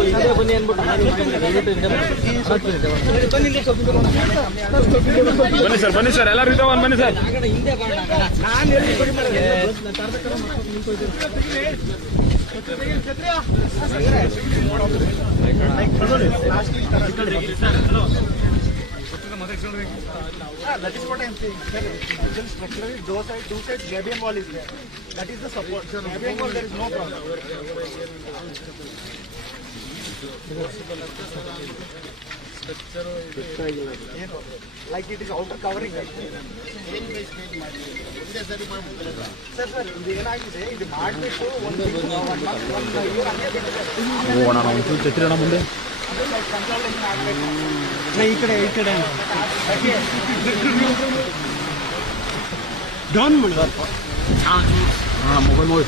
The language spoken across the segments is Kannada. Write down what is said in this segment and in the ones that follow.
ಹಿಂದೆ ಬನ್ನಿ ಅಂದ್ಬಿಟ್ಟು ನಾನು ಬನ್ನಿ. ಸರ್ ಬನ್ನಿ ಸರ್ ಎಲ್ಲರೂ ಇದ್ದಾವೆ ಬನ್ನಿ sir ಹಿಂದೆ That is what I am saying. Sir, individual structure is those side, two sides, Gabion wall is there. That is the support. Gabion wall, there is no problem. ಏನು? Like it is outer covering. Sir sir ಇದು ಏನಾಗಿದೆ ಇದು ಮಾಡಿಬಿಟ್ಟು ಒಂದು ಒನ್ ಮಂತ್ ಒಂದು ಇಯರ್ ಹಂಗೆ ಬಿಟ್ಟಿದ್ದಾರೆ ಓ ನಾನು ಒಂಚೂರು ಕನ್ಸಲ್ಟೇಷನ್ ಆಗಬೇಕು ಈ ಕಡೆ ಈ ಕಡೆ ಹಾಂ ಮೊಬೈಲ್ ನೋಡಿ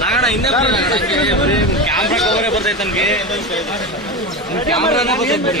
ನಾಗಣ ಹಿಂದೆ ಬನ್ನಿ ನಾಗಣ. ಬರೀ ಕ್ಯಾಮ್ರಾ ಕವರೇ ಬರ್ತೈತೆ ನನಗೆ ಕ್ಯಾಮ್ರಾನೇ ಬರ್ತೈತೆ ಬರೀ.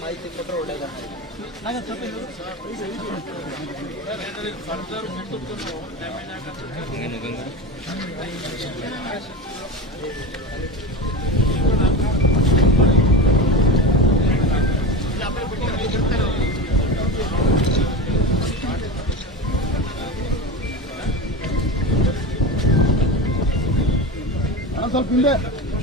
ಮಾಹಿತಿ ಕೊಟ್ಟರೆ ಒಳ್ಳೇದು ಸ್ವಲ್ಪ ಹಿಂದೆ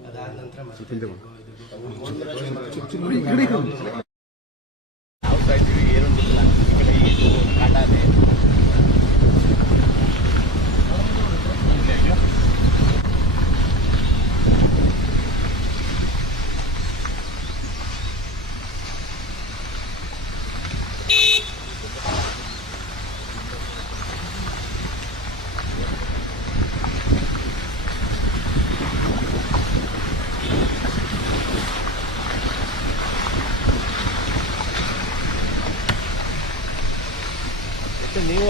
ಅದಾದ ನಂತರ ಮತ್ತೆ ಏನುಂಟಿಲ್ಲ ಈ ಕಡೆ ಇದು ಕಾಟಾನೆ ನೀವು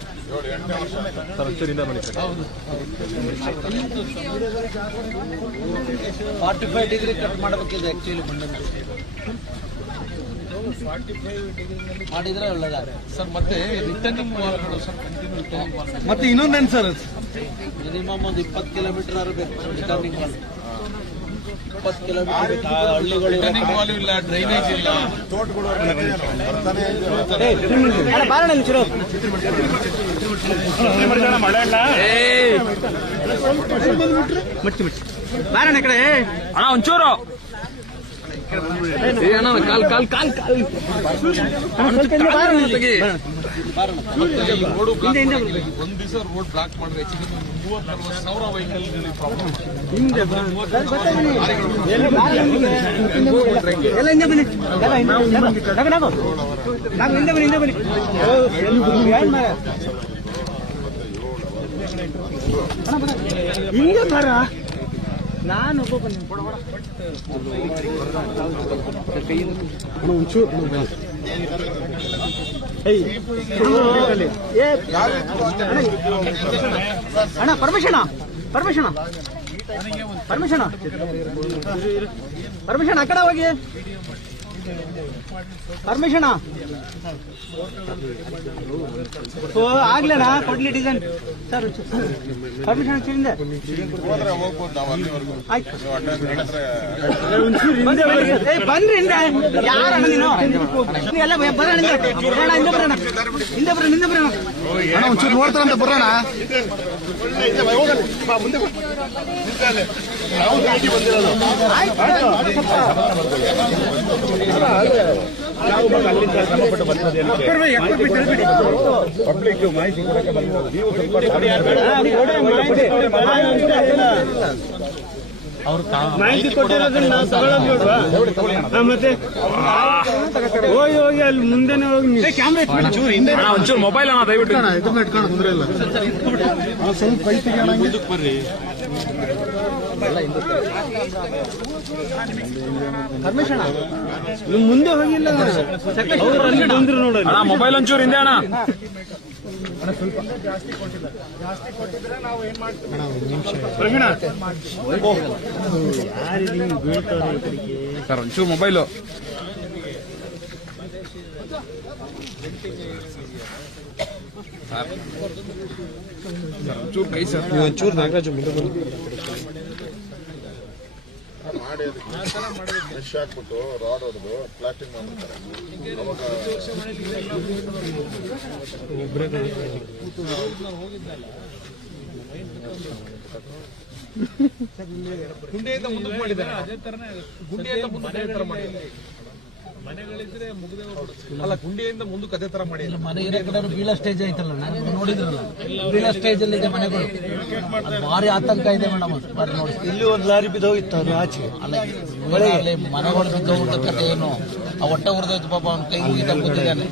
ಫಾರ್ಟಿ ಫೈವ್ ಡಿಗ್ರಿ ಕಟ್ ಮಾಡಬೇಕಿದೆ ಆಕ್ಚುಲಿ ಮಾಡಿದ್ರೆ ಒಳ್ಳೇದಾಗುತ್ತೆ. ಸರ್ ಮತ್ತೆ ರಿಟರ್ನಿಂಗ್ ಸರ್ ಕಂಟಿನ್ಯೂ ರಿಟರ್ನಿಂಗ್ ಮತ್ತೆ ಇನ್ನೊಂದೇನು ಸರ್ ಮಿನಿಮಮ್ ಒಂದು ಇಪ್ಪತ್ತು ಕಿಲೋಮೀಟರ್ ಆದ್ರೂ ಬೇಕು ರಿಟರ್ನಿಂಗ್ ಇಪ್ಪತ್ತು ಕಿಲೋಮೀಟರ್ ಹಳ್ಳಿಗಳು ಇಲ್ಲ ಡ್ರೈನೇಜ್ ಇಲ್ಲ. ಇಲ್ಲ ಅಣ್ಣ ಒಂಚೂರು. ಏ ಅಣ್ಣ ಕಾಲ್ ಕಾಲ್ ಕಾಲ್ ಕಾಲ್. ತೆಗಿ. ಒಂದ್ ದಿವಸ ರೋಡ್ ಬ್ಲಾಕ್ ಮಾಡಿದ್ರೆ ಸಾವಿರ ವೆಹಿಕಲ್. ಹಿಂಗೆ ಬರ ನಾನು ಒಬ್ಬ ಅಣ್ಣ ಪರ್ಮಿಷನ್ ಪರ್ಮಿಷನ್ ಪರ್ಮಿಷನ್ ಪರ್ಮಿಷನ್ ಆ ಕಡೆ ಹೋಗಿ. ಪರ್ಮಿಷನ್ ಓ ಆಗ್ಲೇನಾ? ಕೊಡ್ಲಿ ಡಿಸೈನ್ ಸರ್ ಪರ್ಮಿಷನ್ ಚಿಂದೆ ಆಯ್ತು. ಬಂದೆ, ಬಂದೆ. ಏ, ಬನ್ರಿ ಹಿಂದೆ. ಯಾರಣ್ಣ ನೀನು? ಎಲ್ಲ ಬರೋಣ. ಹಿಂದೆ ಬರೋಣ. ಹಿಂದೆ ಬರೋಣ. ಹಿಂದೆ ಬರೋಣ. ಹಿಂದೆ ಬರೋಣ. ಒಂಚೂರು ನೋಡ್ತಾರಂತ ಬರೋಣ ಮಾಹಿತಿ ಕೊಟ್ಟಿರೋದನ್ನ ನಾವು ತಗೊಳ್ಳೋದು ಬೇಡ್ವಾ? ಮತ್ತೆ ಹೋಗಿ ಹೋಗಿ ಅಲ್ಲಿ ಮುಂದೆನೆ ಹೋಗಿ ಅಣ್ಣ ಒಂಚೂರು ಮೊಬೈಲ್ ಅಣ್ಣ ದಯವಿಟ್ಟು. ಇದನ್ನ ಇಟ್ಕೊಂಡು ತೊಂದ್ರೆ ಇಲ್ಲ ಸ್ವಲ್ಪ ಕೈ ತೆಗಿಯೋಣ ಪರ್ಮಿಷನ್ ನೀವು ಮುಂದೆ ಹೋಗಿಲ್ಲ. ಮೊಬೈಲ್ ಒಂಚೂರು ಹಿಂದೆ ಅಣ್ಣ. ಸರ್ ಒಂಚೂರು ಮೊಬೈಲು ಸರ್ ಒಂಚೂರು ಕೈ ಸರ್. ಒಂಚೂರು ನಾಗರಾಜ್ ಮುಂದೆ ಮಾಡಿ ಫ್ರೆಶ್ ಹಾಕ್ಬಿಟ್ಟು ರಾಡ್ ಹೊಡೆದು ಪ್ಲಾಸ್ಟಿಕ್ ಮಾಡ್ಬಿಡ್ತಾರೆ ಅವಾಗ ಗುಂಡೆಯಿಂದ ಮುಂದಕ್ಕೆ ಮಾಡಿದ್ದಾರೆ. ಅದೇ ತರನೇ ಗುಂಡೆಯಿಂದ ಮುಂದೆ ಮಾಡಿದ್ದಾರೆ. ಮನೆಗಳಿದ್ರೆ ಮುಗಿದೇ ಅಲ್ಲ ಗುಂಡಿಯಿಂದ ಮುಂದಕ್ಕೆ ಅದೇ ತರ ಮಾಡಿ ಮನೆ ಇರೋ ಕಡೆ ಬೀಳ ಸ್ಟೇಜ್ ಐತಲ್ಲ ನಾನು ನೋಡಿದ್ರಲ್ಲ ಬೀಳ ಸ್ಟೇಜ್ ಅಲ್ಲಿ ಇದೆ ಮನೆಗಳು ಬಾರಿ ಭಾರಿ ಆತಂಕ ಇದೆ ಮೇಡಮ್ ಬಾರಿ ನೋಡಿ ಇಲ್ಲಿ ಒಂದು ಲಾರಿ ಬಿದ್ದೋಗಿತ್ತು ಅದು ಆಚೆ ಅಲ್ಲ ಮನೆಗಳು ಬಿದ್ದೋಗಿದ್ದ ಕತೆ ಏನು ಆ ಹೊಟ್ಟೆ ಉರಿದೋಯ್ತು ಪಾಪ ಅವ್ನ ಕೈ ಮುಗಿದ ಕೂತಿದ್ದಾನೆ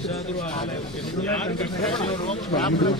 ಅಣ್ಣ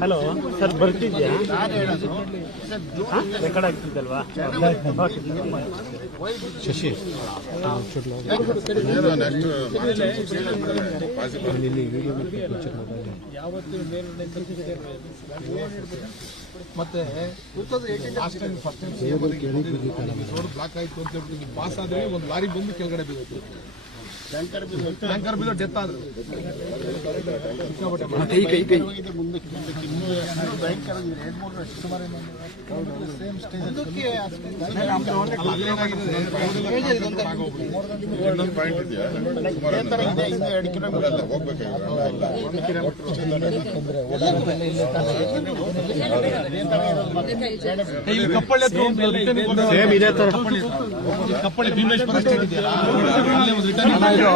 ಹಲೋ ಸರ್ ಬರ್ತಿದ್ಯಾ? ರೆಕಾರ್ಡ್ ಆಗ್ತಿದ್ದಲ್ವಾ ಶಶಿ ಮತ್ತೆ ಫಸ್ಟ್ ಟೈಮ್ ಬ್ಲಾಕ್ ಆಯ್ತು ಅಂತ ಹೇಳ್ಬಿಟ್ಟು ಪಾಸ್ ಆದ್ರೆ ಒಂದು ಲಾರಿ ಬಂದು ಕೆಳಗಡೆ ಬಿದ್ದೋಯ್ತು ಟ್ಯಾಂಕರ್ ಬಿದ್ದು ಡೆತ್ ಆದ್ರು. ಕೈ ಕೈ. ಕೈ ಇನ್ನೊಂದು ಪಾಯಿಂಟ್ ಇದೆಯಾ ಸುಮಾರು ಹೋಗ್ಬೇಕಾಗಿಲ್ಲ ಇಲ್ಲಿ ಕಪ್ಪಳ್ಳಿ ಒಂದು- ಕಪ್ಪಳ್ಳಿ ಭೀಮೇಶ್ವರ ಸ್ಟೇಟ್ ಇದೆಯಲ್ಲ? ಇದು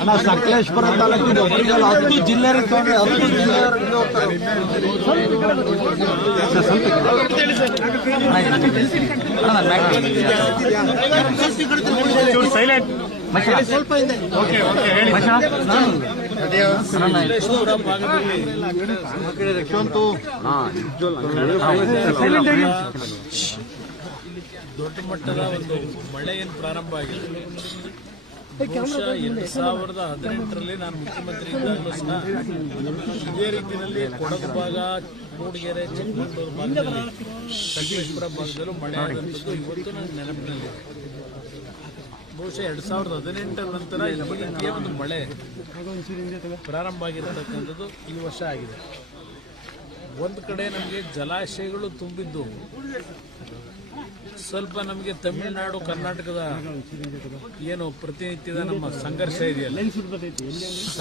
ಅಣ್ಣ ಸಕಲೇಶ್ಪುರ ತಾಲೂಕಿನ ಒಬ್ಬರಿಗೆಲ್ಲ ಹತ್ತು ಜಿಲ್ಲೆ ತಗೊಂಡ್ರೆ ಹತ್ತು ಜಿಲ್ಲೆಯವರೆಗೆ ಸ್ವಲ್ಪ back ದೊಡ್ಡ ಮಟ್ಟದ ಒಂದು ಮಳೆ ಪ್ರಾರಂಭ ಆಗಿದೆ? ಬಹುಶಃ ಎರಡು ಸಾವಿರದ ಹದಿನೆಂಟರಲ್ಲಿ ನಾನು ಮುಖ್ಯಮಂತ್ರಿ ಇದ್ದಾಗಲೂ ಸಹ ಇದೇ ರೀತಿಯಲ್ಲಿ ಕೊಡಗು ಭಾಗ ಮೂಡಿಗೆರೆ ಚಿಕ್ಕಮಗಳೂರು ಭಾಗದಲ್ಲಿ ಸಕಲೇಶ್ಪುರ ಭಾಗದಲ್ಲೂ ಮಳೆ ಆದಂಥದ್ದು ಇವತ್ತು ನನ್ನ ನೆನಪಿನಲ್ಲಿದೆ. ಬಹುಶಃ ಎರಡ್ ಸಾವಿರದ ಹದಿನೆಂಟರ ನಂತರ ಈ ರೀತಿಯ ಒಂದು ಮಳೆ ಪ್ರಾರಂಭ ಆಗಿರತಕ್ಕಂಥದ್ದು ಈ ವರ್ಷ ಆಗಿದೆ. ಒಂದು ಕಡೆ ನಮಗೆ ಜಲಾಶಯಗಳು ತುಂಬಿದ್ದು. ಸ್ವಲ್ಪ ನಮಗೆ ತಮಿಳುನಾಡು ಕರ್ನಾಟಕದ ಏನು ಪ್ರತಿನಿತ್ಯದ ನಮ್ಮ ಸಂಘರ್ಷ ಇದೆಯಲ್ಲ?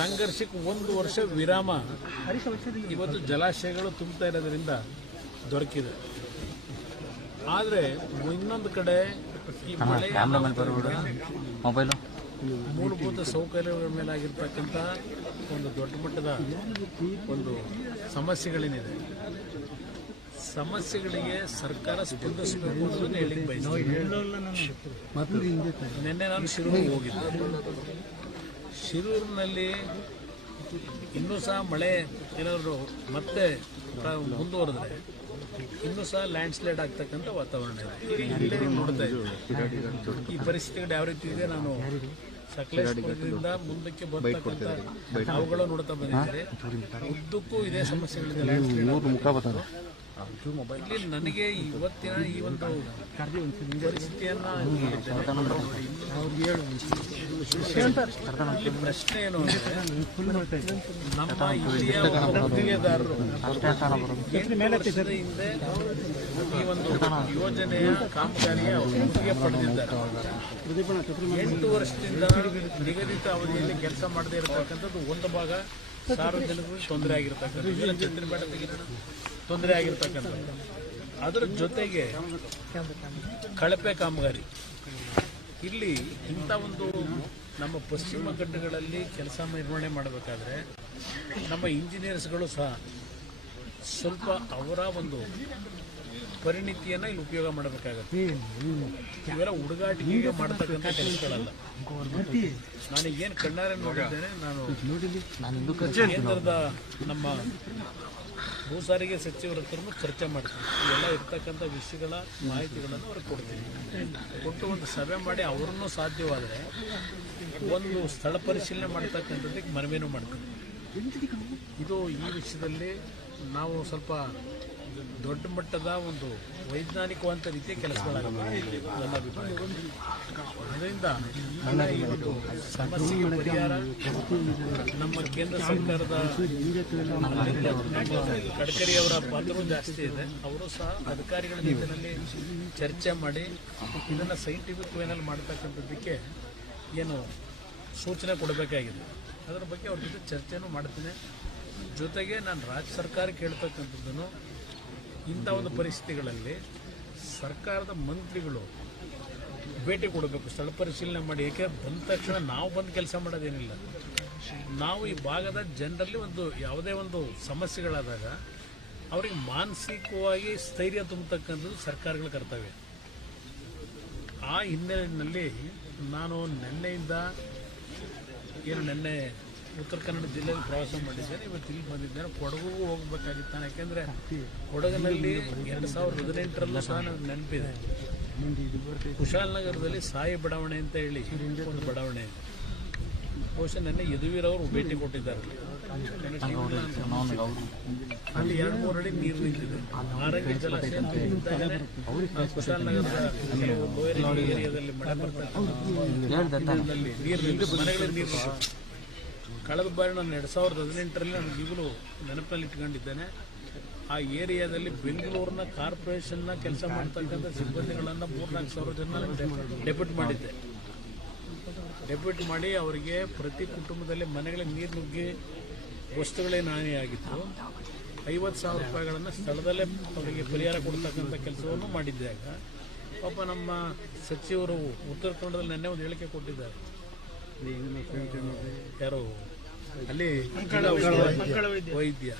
ಸಂಘರ್ಷಕ್ಕೆ ಒಂದು ವರ್ಷ ವಿರಾಮ. ಇವತ್ತು ಜಲಾಶಯಗಳು ತುಂಬ್ತಾ ಇರೋದ್ರಿಂದ ದೊರಕಿದೆ. ಆದರೆ ಇನ್ನೊಂದು ಕಡೆ ಈ ಮಳೆ ಮೊಬೈಲು ಮೂಲಭೂತ ಸೌಕರ್ಯಗಳ ಮೇಲೆ ಆಗಿರ್ತಕ್ಕಂಥ ಒಂದು ದೊಡ್ಡ ಮಟ್ಟದ ಒಂದು ಸಮಸ್ಯೆಗಳೇನಿದೆ. ಸಮಸ್ಯೆಗಳಿಗೆ ಸರ್ಕಾರ ಸ್ಪಂದಿಸಬೇಕು ಅನ್ನೋದನ್ನ ಹೇಳಿಕ್ ಬಯಸ್ತೀನಿ. ನಿನ್ನೆ ನಾನು ಶಿರೂರಿಗೆ ಹೋಗಿದ್ದೆ. ಶಿರೂರಿನಲ್ಲಿ ಇನ್ನೂ ಸಹ ಮಳೆ ಏನಾದರೂ ಮತ್ತೆ ಮುಂದುವರೆದ್ರೆ ಇನ್ನೂ ಸಹ ಲ್ಯಾಂಡ್ ಸ್ಲೈಡ್ ಆಗ್ತಕ್ಕಂಥ ವಾತಾವರಣ ಇದೆ. ಈಗ ನೋಡ್ತಾ ಇದ್ದೀವಿ ಈ ಪರಿಸ್ಥಿತಿಗಳು ಯಾವ ರೀತಿ ಇದೆ ನಾನು ಸಕಲೇಶ್ಪುರದಿಂದ ಮುಂದಕ್ಕೆ ಬರ್ತಕ್ಕಂಥ ಅವುಗಳು ನೋಡ್ತಾ ಬಂದಿದ್ದಾರೆ. ಉದ್ದಕ್ಕೂ ಇದೇ ಸಮಸ್ಯೆಗಳಿದೆ. ಲ್ಯಾಂಡ್ ಸ್ಲೈಡ್ ಇಲ್ಲಿ ನನಗೆ ಇವತ್ತಿನ ಈ ಒಂದು ಪರಿಸ್ಥಿತಿಯನ್ನ ಇಲ್ಲಿ ಪ್ರಶ್ನೆ ಏನು ಅಂತ ನಮ್ಮ ಇಲ್ಲಿಯ ಗುತ್ತಿಗೆದಾರರು ವರ್ಷದ ಹಿಂದೆ ಈ ಒಂದು ಯೋಜನೆಯ ಕಾಮಗಾರಿಯ ಒಪ್ಪಿಗೆ ಪಡೆದಿದ್ದಾರೆ ಎಂಟು ವರ್ಷದಿಂದ ನಿಗದಿತ ಅವಧಿಯಲ್ಲಿ ಕೆಲಸ ಮಾಡದೇ ಇರತಕ್ಕಂಥದ್ದು ಒಂದು ಭಾಗ ಸಾರ್ವಜನಿಕರು ತೊಂದರೆ ಆಗಿರ್ತಕ್ಕಂಥದ್ದು. ತೊಂದರೆ ಆಗಿರ್ತಕ್ಕಂಥದ್ದು. ಅದರ ಜೊತೆಗೆ ಕಳಪೆ ಕಾಮಗಾರಿ. ಇಲ್ಲಿ ಇಂಥ ಒಂದು ನಮ್ಮ ಪಶ್ಚಿಮ ಘಟ್ಟಗಳಲ್ಲಿ ಕೆಲಸ ನಿರ್ವಹಣೆ ಮಾಡಬೇಕಾದ್ರೆ ನಮ್ಮ ಇಂಜಿನಿಯರ್ಸ್ಗಳು ಸಹ ಸ್ವಲ್ಪ ಅವರ ಒಂದು ಪರಿಣಿತಿಯನ್ನು ಇಲ್ಲಿ ಉಪಯೋಗ ಮಾಡಬೇಕಾಗತ್ತೆ. ಇವೆಲ್ಲ ಹುಡುಗಾಟಿಕೆಗೆ ಮಾಡ್ತಕ್ಕಂಥ ಕೆಲಸಗಳಲ್ಲ. ನಾನು ಏನು ಕಣ್ಣಾರೆ ನೋಡಿದ್ದೇನೆ ನಾನು ಕೇಂದ್ರದ ನಮ್ಮ ಭೂ ಸಾರಿಗೆ ಸಚಿವರ ಹತ್ರನೂ ಚರ್ಚೆ ಮಾಡ್ತೀವಿ. ಎಲ್ಲ ಇರ್ತಕ್ಕಂಥ ವಿಷಯಗಳ ಮಾಹಿತಿಗಳನ್ನು ಅವ್ರಿಗೆ ಕೊಡ್ತೀವಿ. ಕೊಟ್ಟು ಒಂದು ಸಭೆ ಮಾಡಿ ಅವ್ರನ್ನೂ ಸಾಧ್ಯವಾದರೆ ಒಂದು ಸ್ಥಳ ಪರಿಶೀಲನೆ ಮಾಡ್ತಕ್ಕಂಥದ್ದಕ್ಕೆ ಮನವಿನೂ ಮಾಡ್ತೀವಿ. ಇದು ಈ ವಿಷಯದಲ್ಲಿ ನಾವು ಸ್ವಲ್ಪ ದೊಡ್ಡ ಮಟ್ಟದ ಒಂದು ವೈಜ್ಞಾನಿಕವಂತ ರೀತಿಯ ಕೆಲಸಗಳಾಗುತ್ತೆ ಅದರಿಂದ ಪರಿಹಾರ ನಮ್ಮ ಕೇಂದ್ರ ಸರ್ಕಾರದ ಗಡ್ಕರಿ ಅವರ ಪಾತ್ರ ಜಾಸ್ತಿ ಇದೆ. ಅವರು ಸಹ ಅಧಿಕಾರಿಗಳ ನಿಟ್ಟಿನಲ್ಲಿ ಚರ್ಚೆ ಮಾಡಿ ಇದನ್ನು ಸೈಂಟಿಫಿಕ್ ವೇನಲ್ಲಿ ಮಾಡ್ತಕ್ಕಂಥದ್ದಕ್ಕೆ ಏನು ಸೂಚನೆ ಕೊಡಬೇಕಾಗಿದೆ. ಅದರ ಬಗ್ಗೆ ಅವ್ರ ಜೊತೆ ಚರ್ಚೆನೂ ಮಾಡ್ತೀನಿ. ಜೊತೆಗೆ ನಾನು ರಾಜ್ಯ ಸರ್ಕಾರಕ್ಕೆ ಹೇಳ್ತಕ್ಕಂಥದ್ದನ್ನು ಇಂಥ ಒಂದು ಪರಿಸ್ಥಿತಿಗಳಲ್ಲಿ ಸರ್ಕಾರದ ಮಂತ್ರಿಗಳು ಭೇಟಿ ಕೊಡಬೇಕು, ಸ್ಥಳ ಪರಿಶೀಲನೆ ಮಾಡಿ. ಏಕೆ? ಬಂದ ತಕ್ಷಣ ನಾವು ಬಂದು ಕೆಲಸ ಮಾಡೋದೇನಿಲ್ಲ. ನಾವು ಈ ಭಾಗದ ಜನರಲ್ಲಿ ಒಂದು ಯಾವುದೇ ಒಂದು ಸಮಸ್ಯೆಗಳಾದಾಗ ಅವರಿಗೆ ಮಾನಸಿಕವಾಗಿ ಸ್ಥೈರ್ಯ ತುಂಬತಕ್ಕಂಥದ್ದು ಸರ್ಕಾರಗಳ ಕರ್ತವ್ಯ. ಆ ಹಿನ್ನೆಲೆಯಲ್ಲಿ ನಾನು ನಿನ್ನೆಯಿಂದ ಏನು ನಿನ್ನೆ ಉತ್ತರ ಕನ್ನಡ ಜಿಲ್ಲೆಯಲ್ಲಿ ಪ್ರವಾಸ ಮಾಡಿದ್ದೇನೆ ಇವತ್ತು ಇಲ್ಲಿ ಬಂದಿದ್ದೇನೆ ಕೊಡಗುಗೂ ಹೋಗಬೇಕಾಗಿತ್ತು ಯಾಕೆಂದರೆ ಕೊಡಗಿನಲ್ಲಿ ಎರಡು ಸಾವಿರದ ಹದಿನೆಂಟರಲ್ಲೂ ಸಹ ನನಗೆ ನೆನಪಿದೆ. ಕುಶಾಲನಗರದಲ್ಲಿ ಸಾಯಿ ಬಡಾವಣೆ ಅಂತ ಹೇಳಿ ಒಂದು ಬಡಾವಣೆ ಬಹುಶಃ ನೆನ್ನೆ ಯದುವೀರವರು ಭೇಟಿ ಕೊಟ್ಟಿದ್ದಾರೆ. ಅಲ್ಲಿ ಎರಡು ಮೂರು ಅಡಿ ನೀರು ನಿಂತಿದೆ. ಆರೋಗ್ಯ ಜಲಾಶಯ ಕುಶಾಲನಗರದ ಏರಿಯಾದಲ್ಲಿ ಮಳೆ ಬರ್ತಾರೆ ನೀರು ನಿಂತು ಮನೆಗಳಲ್ಲಿ ನೀರು. ಕಳೆದ ಬಾರಿ ನಾನು ಎರಡು ಸಾವಿರದ ಹದಿನೆಂಟರಲ್ಲಿ ನಾನು ಈಗಲೂ ನೆನಪಿನಲ್ಲಿ ಇಟ್ಕೊಂಡಿದ್ದೇನೆ. ಆ ಏರಿಯಾದಲ್ಲಿ ಬೆಂಗಳೂರಿನ ಕಾರ್ಪೊರೇಷನ್ನ ಕೆಲಸ ಮಾಡ್ತಕ್ಕಂಥ ಸಿಬ್ಬಂದಿಗಳನ್ನು ಮೂರ್ನಾಲ್ಕು ಸಾವಿರ ಜನ ಡೆಪ್ಯೂಟ್ ಮಾಡಿದ್ದೆ. ಡೆಪ್ಯೂಟ್ ಮಾಡಿ ಅವರಿಗೆ ಪ್ರತಿ ಕುಟುಂಬದಲ್ಲಿ ಮನೆಗಳಿಗೆ ನೀರು ನುಗ್ಗಿ ವಸ್ತುಗಳೇನು ಹಾನಿಯಾಗಿತ್ತು ಐವತ್ತು ಸಾವಿರ ರೂಪಾಯಿಗಳನ್ನು ಸ್ಥಳದಲ್ಲೇ ಅವರಿಗೆ ಪರಿಹಾರ ಕೊಡ್ತಕ್ಕಂಥ ಕೆಲಸವನ್ನು ಮಾಡಿದ್ದಾಗ ಪಾಪ ನಮ್ಮ ಸಚಿವರು ಉತ್ತರ ಕನ್ನಡದಲ್ಲಿ ನಿನ್ನೆ ಒಂದು ಹೇಳಿಕೆ ಕೊಟ್ಟಿದ್ದಾರೆ. ಯಾರು? ಅಲ್ಲಿ ವೈದ್ಯ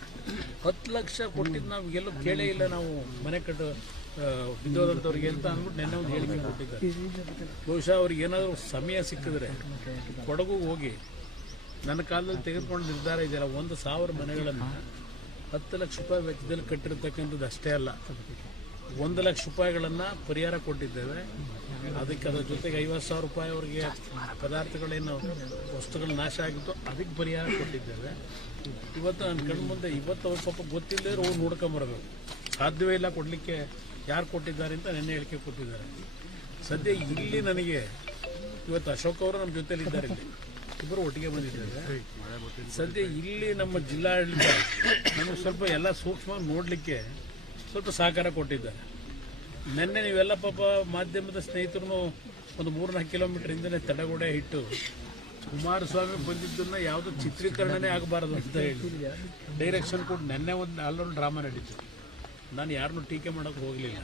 ಹತ್ತು ಲಕ್ಷ ಕೊಟ್ಟಿದ್ದು ನಾವು ಎಲ್ಲೂ ಕೇಳೇ ಇಲ್ಲ ನಾವು ಮನೆ ಕಟ್ಟು ಬಿದ್ದೋದಂಥವ್ರಿಗೆ ಅಂತ ಅಂದ್ಬಿಟ್ಟು ನೆನ್ನೆ ಒಂದು ಹೇಳಿಕೆ ಕೊಟ್ಟಿದ್ದಾರೆ. ಬಹುಶಃ ಅವ್ರಿಗೆ ಏನಾದರೂ ಸಮಯ ಸಿಕ್ಕಿದ್ರೆ ಕೊಡಗು ಹೋಗಿ ನನ್ನ ಕಾಲದಲ್ಲಿ ತೆಗೆದುಕೊಂಡು ನಿರ್ಧಾರ ಇದೆಯಲ್ಲ ಒಂದು ಸಾವಿರ ಮನೆಗಳನ್ನು ಹತ್ತು ಲಕ್ಷ ರೂಪಾಯಿ ವೆಚ್ಚದಲ್ಲಿ ಕಟ್ಟಿರ್ತಕ್ಕಂಥದ್ದು ಅಷ್ಟೇ ಅಲ್ಲ. ಒಂದು ಲಕ್ಷ ರೂಪಾಯಿಗಳನ್ನು ಪರಿಹಾರ ಕೊಟ್ಟಿದ್ದೇವೆ. ಅದಕ್ಕೆ ಅದರ ಜೊತೆಗೆ ಐವತ್ತು ಸಾವಿರ ರೂಪಾಯಿ ಅವರಿಗೆ ಪದಾರ್ಥಗಳೇನು ವಸ್ತುಗಳು ನಾಶ ಆಗಿತ್ತು ಅದಕ್ಕೆ ಪರಿಹಾರ ಕೊಟ್ಟಿದ್ದೇವೆ. ಇವತ್ತು ನನ್ನ ಕಣ್ಣು ಮುಂದೆ ಇವತ್ತು ಅವ್ರು ಸ್ವಲ್ಪ ಗೊತ್ತಿಲ್ಲದೆ ಅವ್ರು ನೋಡ್ಕೊಂಬರ್ಬೇಕು ಸಾಧ್ಯವೇ ಇಲ್ಲ ಕೊಡಲಿಕ್ಕೆ ಯಾರು ಕೊಟ್ಟಿದ್ದಾರೆ ಅಂತ ನೆನ್ನೆ ಹೇಳಿಕೆ ಕೊಟ್ಟಿದ್ದಾರೆ. ಸದ್ಯ ಇಲ್ಲಿ ನನಗೆ ಇವತ್ತು ಅಶೋಕ್ ಅವರು ನಮ್ಮ ಜೊತೆಯಲ್ಲಿ ಇದ್ದಾರೆ ಇಲ್ಲಿ. ಇಬ್ಬರು ಒಟ್ಟಿಗೆ ಬಂದಿದ್ದಾರೆ ಸದ್ಯ ಇಲ್ಲಿ ನಮ್ಮ ಜಿಲ್ಲಾಡಳಿತ ನಮಗೆ ಸ್ವಲ್ಪ ಎಲ್ಲ ಸೂಕ್ಷ್ಮ ನೋಡಲಿಕ್ಕೆ ಸ್ವಲ್ಪ ಸಹಕಾರ ಕೊಟ್ಟಿದ್ದಾರೆ. ನಿನ್ನೆ ನೀವೆಲ್ಲ ಪಾಪ ಮಾಧ್ಯಮದ ಸ್ನೇಹಿತರು ಒಂದು ಮೂರ್ನಾಲ್ಕು ಕಿಲೋಮೀಟರ್ ಹಿಂದೆ ತಡೆಗೋಡೆ ಇಟ್ಟು ಕುಮಾರಸ್ವಾಮಿ ಬಂದಿದ್ದನ್ನ ಯಾವುದು ಚಿತ್ರೀಕರಣನೇ ಆಗಬಾರದು ಅಂತ ಹೇಳಿ ಡೈರೆಕ್ಷನ್ ಕೊಟ್ಟು ನೆನ್ನೆ ಒಂದು ಅಲ್ಲೊಂದು ಡ್ರಾಮಾ ನಡೀತು. ನಾನು ಯಾರನ್ನೂ ಟೀಕೆ ಮಾಡೋಕೆ ಹೋಗಲಿಲ್ಲ.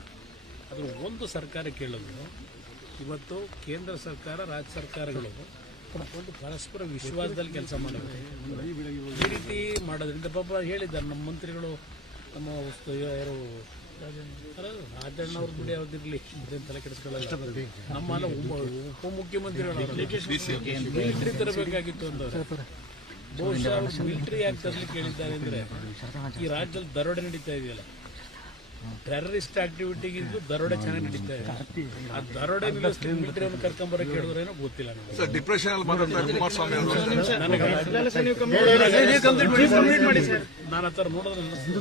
ಅದ್ರ ಒಂದು ಸರ್ಕಾರ ಕೇಳೋದು ಇವತ್ತು ಕೇಂದ್ರ ಸರ್ಕಾರ, ರಾಜ್ಯ ಸರ್ಕಾರಗಳು ಒಂದು ಪರಸ್ಪರ ವಿಶ್ವಾಸದಲ್ಲಿ ಕೆಲಸ ಮಾಡಬೇಕು. ಈ ರೀತಿ ಮಾಡೋದ್ರಿಂದ ಪಾಪ ಹೇಳಿದ್ದಾರೆ ನಮ್ಮ ಮಂತ್ರಿಗಳು ನಮ್ಮ ವಸ್ತು ಯಾರು ರಾಜಣ್ಣ ಅವ್ರ ಬಿಡಿ ಯಾವ್ದಿರ್ಲಿ ಅದೇನ್ ತಲೆ ಕೆಡಿಸ್ಕೊಳ್ಳಲ್ಲ. ನಮ್ಮ ಅಲ್ಲ ಉಪ ಉಪಮುಖ್ಯಮಂತ್ರಿಗಳು ಮಿಲಿಟರಿ ತರಬೇಕಾಗಿತ್ತು ಅಂತ ಬಹುಶಃ ಅವರು ಮಿಲಿಟರಿ ಯಾಕೆ ತರಲಿಕ್ಕೆ ಹೇಳಿದ್ದಾರೆ ಅಂದ್ರೆ ಈ ರಾಜ್ಯದಲ್ಲಿ ದರೋಡೆ ನಡೀತಾ ಇದೆಯಲ್ಲ. ಟೆರರಿಸ್ಟ್ ಆಕ್ಟಿವಿಟಿಗಿಂತ ದರೋಡೆ ಚೆನ್ನಾಗಿ ನಡೀತಾ ಇದೆ. ಆ ದರೋಡೆ ಮಿಲಿಟರಿಯನ್ನು ಕರ್ಕೊಂಬರಕ್ಕೆ ಹೇಳಿದ್ರೇನೋ ಗೊತ್ತಿಲ್ಲ ನನಗೆ ಡಿಪ್ರೆಷನ್ ನಾನು ಆ ಥರ ನೋಡೋದ್ರಲ್ಲ